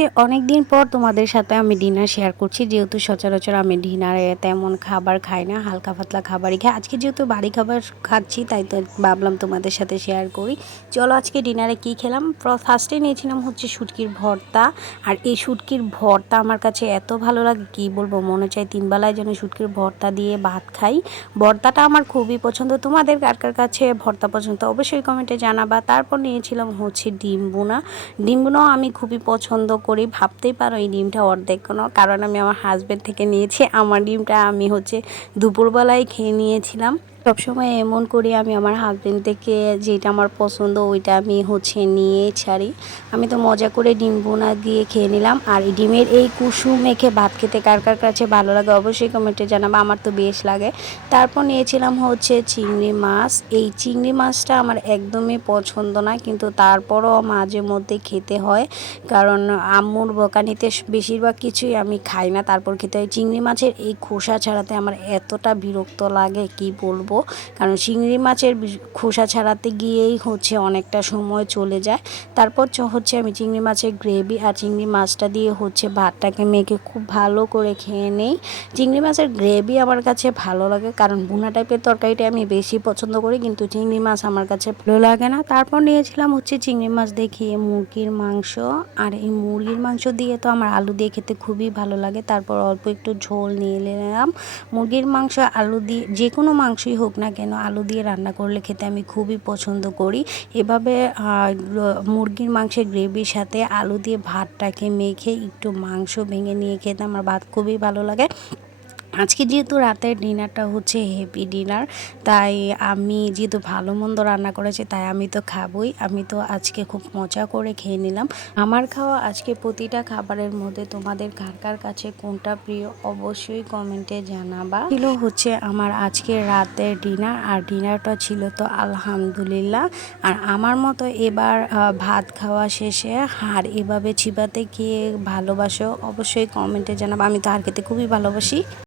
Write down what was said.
আজকে অনেক দিন পর তোমাদের সাথে আমি ডিনার শেয়ার করছি। যেহেতু সচরাচর আমি ডিনারে তেমন খাবার খাই না, হালকা পাতলা খাবারই খাই। আজকে যেহেতু বাড়ি খাবার খাচ্ছি, তাই তো ভাবলাম তোমাদের সাথে শেয়ার করি। চলো আজকে ডিনারে কি খেলাম? ফার্স্টে নিয়েছিলাম হচ্ছে শুটকির ভর্তা। আর এই শুটকির ভর্তা আমার কাছে এত ভালো লাগে, কি বলব? মনে চাই তিন বেলায় যেন শুটকির ভর্তা দিয়ে ভাত খাই। ভর্তাটা আমার খুবই পছন্দ। তোমাদের কার কার কাছে ভর্তা পছন্দ? অবশ্যই কমেন্টে জানাবা। তারপর নিয়েছিলাম হচ্ছে ডিম বোনা ডিম বোনাও আমি খুবই পছন্দ করি, ভাবতেই পারো এই ডিমটা অর্ধেক কোনো কারণ আমি আমার হাজব্যান্ড থেকে নিয়েছি। আমার ডিমটা আমি হচ্ছে দুপুরবেলায় খেয়ে নিয়েছিলাম। সবসময় এমন করি আমি আমার হাজব্যান্ড থেকে যেটা আমার পছন্দ ওইটা আমি হচ্ছে নিয়ে ছাড়ি। আমি তো মজা করে ডিম বোনা দিয়ে খেয়ে নিলাম। আর এই ডিমের এই কুসুম মেখে ভাত খেতে কার কার কাছে ভালো লাগে অবশ্যই কমেন্টে জানাব, আমার তো বেশ লাগে। তারপর নিয়েছিলাম হচ্ছে চিংড়ি মাছ। এই চিংড়ি মাছটা আমার একদমই পছন্দ না, কিন্তু তারপরও মাঝে মধ্যে খেতে হয়। কারণ আম্মুর বকানিতে বেশিরভাগ কিছুই আমি খাই না। তারপর খেতে হয়। চিংড়ি মাছের এই খোসা ছাড়াতে আমার এতটা বিরক্ত লাগে, কি বলব? কারণ চিংড়ি মাছের খোসা ছাড়াতে গিয়েই হচ্ছে অনেকটা সময় চলে যায়। তারপর হচ্ছে আমি চিংড়ি মাছের গ্রেভি আর চিংড়ি মাছটা দিয়ে হচ্ছে ভাতটাকে মেখে খুব ভালো করে খেয়ে নেই। চিংড়ি মাছের গ্রেভি আমার কাছে ভালো লাগে, কারণ ভুনা টাইপের তরকারিটা আমি বেশি পছন্দ করি, কিন্তু চিংড়ি মাছ আমার কাছে ভালো লাগে না। তারপর নিয়েছিলাম হচ্ছে চিংড়ি মাছ দেখিয়ে মুরগির মাংস, আর এই মুরগির মাংস দিয়ে তো আমার আলু দিয়ে খেতে খুবই ভালো লাগে। তারপর অল্প একটু ঝোল নিয়ে নিলাম। মুরগির মাংস, আলু দিয়ে যে কোনো মাংসই হোক না কেন আলু দিয়ে রান্না করলে খেতে আমি খুবই পছন্দ করি। এভাবে মুরগির মাংসের গ্রেভির সাথে আলু দিয়ে ভাতটাকে মেখে একটু মাংস ভেঙে নিয়ে খেতে আমার ভাত খুবই ভালো লাগে। আজকে যেহেতু রাতের ডিনারটা হচ্ছে হেভি ডিনার তাই আমি যেহেতু ভালো মন্দ রান্না করেছি, তাই আমি তো খাবই। আমি তো আজকে খুব মজা করে খেয়ে নিলাম। আমার খাওয়া আজকে প্রতিটা খাবারের মধ্যে তোমাদের কার কার কাছে কোনটা প্রিয় অবশ্যই কমেন্টে জানাবা। ছিল হচ্ছে আমার আজকে রাতের ডিনার আর ডিনারটা ছিল তো আলহামদুলিল্লাহ। আর আমার মতো এবার ভাত খাওয়া শেষে হাড় এভাবে চিবাতে গিয়ে ভালোবাসো অবশ্যই কমেন্টে জানাবা। আমি তো হাড় খেতে খুবই ভালোবাসি।